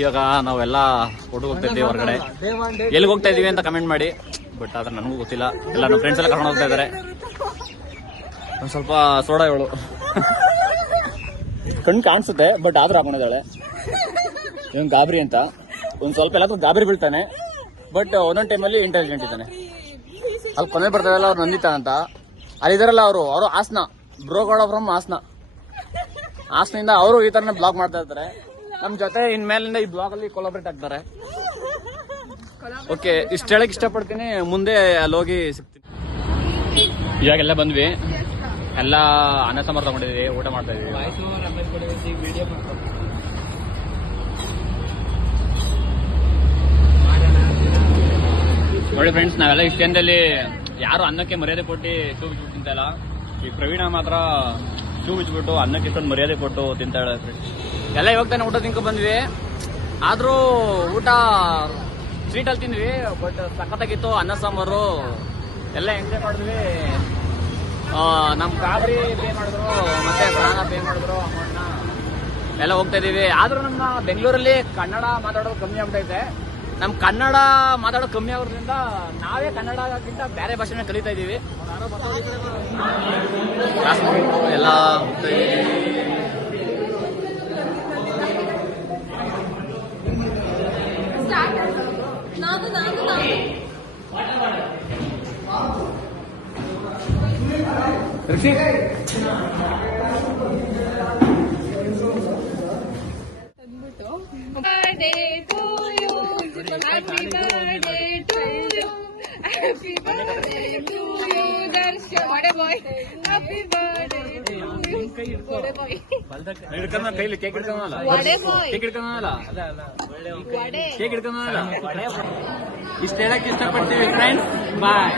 ಇವಾಗ ನಾವೆಲ್ಲ ಹುಡುಗ ಹೋಗ್ತಾ ಇದ್ದೀವಿ ಹೊರಗಡೆ. ಎಲ್ಲಿಗೆ ಹೋಗ್ತಾ ಇದೀವಿ ಅಂತ ಕಮೆಂಟ್ ಮಾಡಿ. ಬಟ್ ಆದ್ರೆ ನನಗೂ ಗೊತ್ತಿಲ್ಲ. ಎಲ್ಲ ನಮ್ಮ ಫ್ರೆಂಡ್ಸ್ ಎಲ್ಲ ಕರ್ಕೊಂಡು ಹೋಗ್ತಾ ಇದಾರೆ. ಒಂದ್ ಸ್ವಲ್ಪ ಸೋಡಾ ಇವಳು ಕಣ್ಣು ಕಾಣಿಸುತ್ತೆ, ಬಟ್ ಆದ್ರೂ ಹಾಕೊಂಡಿದ್ದಾಳೆ. ಇವನ್ ಗಾಬರಿ ಅಂತ. ಒಂದ್ ಸ್ವಲ್ಪ ಎಲ್ಲಾದ್ರೂ ಗಾಬರಿ ಬೀಳ್ತಾನೆ, ಬಟ್ ಒಂದೊಂದ್ ಟೈಮಲ್ಲಿ ಇಂಟೆಲಿಜೆಂಟ್ ಇದ್ದಾನೆ. ಅಲ್ಲಿ ಕೊನೆ ಬರ್ತಾರಲ್ಲ ಅವ್ರು ನಂದಿತಾ ಅಂತ, ಅಲ್ಲಿದಾರಲ್ಲ ಅವರು ಹಾಸನ ಬ್ರೋಗೌಡ ಫ್ರಮ್ ಹಾಸನಿಂದ ಅವರು ಈ ತರನೇ ಬ್ಲಾಗ್ ಮಾಡ್ತಾ ಇರ್ತಾರೆ. ನಮ್ ಜೊತೆ ಇನ್ಮೇಲಿಂದ ಈ ಬ್ಲಾಗ್ ಅಲ್ಲಿ ಕೊಲಾಬ್ರೇಟ್ ಆಗ್ತಾರೆ. ಓಕೆ, ಇಷ್ಟ ಹೇಳಕ್ ಇಷ್ಟಪಡ್ತೀನಿ. ಮುಂದೆ ಅಲ್ಲಿ ಹೋಗಿ ಸಿಗ್ತೀನಿ. ಇವಾಗೆಲ್ಲ ಬಂದ್ವಿ, ಎಲ್ಲ ಅನ್ನ ಸಾಂಬಾರ್ ತಗೊಂಡಿದೀವಿ, ಊಟ ಮಾಡ್ತಾ ಇದೀವಿ. ನೋಡಿ ಫ್ರೆಂಡ್ಸ್, ನಾವೆಲ್ಲ ಇಷ್ಟ ದಿನದಲ್ಲಿ ಯಾರು ಅನ್ನಕ್ಕೆ ಮರ್ಯಾದೆ ಕೊಟ್ಟು ಶೂ ಬಿಚ್ಬಿಟ್ಟು ತಿಂತಲ್ಲ. ಈ ಪ್ರವೀಣ ಮಾತ್ರ ಶೂ ಬಿಚ್ಬಿಟ್ಟು ಅನ್ನಕ್ಕೆ ಇಷ್ಟೊಂದು ಮರ್ಯಾದೆ ಕೊಟ್ಟು ತಿಂತಾಳೆ. ಎಲ್ಲ ಇವಾಗ ತಾನೆ ಊಟ ತಿನ್ಕೊ ಬಂದ್ವಿ. ಆದ್ರೂ ಊಟ ಸ್ವೀಟಲ್ಲಿ ತಿಂದ್ವಿ, ಬಟ್ ಸಖತ್ತಾಗಿತ್ತು. ಅನ್ನ ಸಾಂಬಾರು ಎಲ್ಲ ಎಂಜಾಯ್ ಮಾಡಿದ್ವಿ. ನಮ್ ಗಾಬರಿ ಪೇ ಮಾಡಿದ್ರು, ಮತ್ತೆ ಪ್ರಾಣ ಪೇ ಮಾಡಿದ್ರು ಅಮೌಂಟ್ನ. ಎಲ್ಲ ಹೋಗ್ತಾ ಇದೀವಿ. ಆದ್ರೂ ನಮ್ಮ ಬೆಂಗಳೂರಲ್ಲಿ ಕನ್ನಡ ಮಾತಾಡೋದು ಕಮ್ಮಿ ಆಗ್ತೈತೆ. ನಮ್ ಕನ್ನಡ ಮಾತಾಡೋದು ಕಮ್ಮಿ ಆಗೋದ್ರಿಂದ ನಾವೇ ಕನ್ನಡಕ್ಕಿಂತ ಬೇರೆ ಭಾಷೆನ ಕಲಿತಾ ಇದೀವಿ. ಎಲ್ಲ ಹೋಗ್ತಾ ಇದೀವಿ. Birthday to you, happy birthday to you, happy birthday to you, Darshan. What a boy! Happy birthday to you. What a boy! ಕೈಲಿ ಕೇಕ್ ಹಿಡ್ಕೊಂಡಲ್ಲ, ಕೇಕ್ ಹಿಡ್ಕೊಂಡಲ್ಲ, ಕೇಕ್ ಹಿಡ್ಕೊಂಡಲ್ಲ. ಇಷ್ಟ ಹೇಳಕ್ ಇಷ್ಟಪಡ್ತೀವಿ ಫ್ರೆಂಡ್ಸ್. ಬಾಯ್.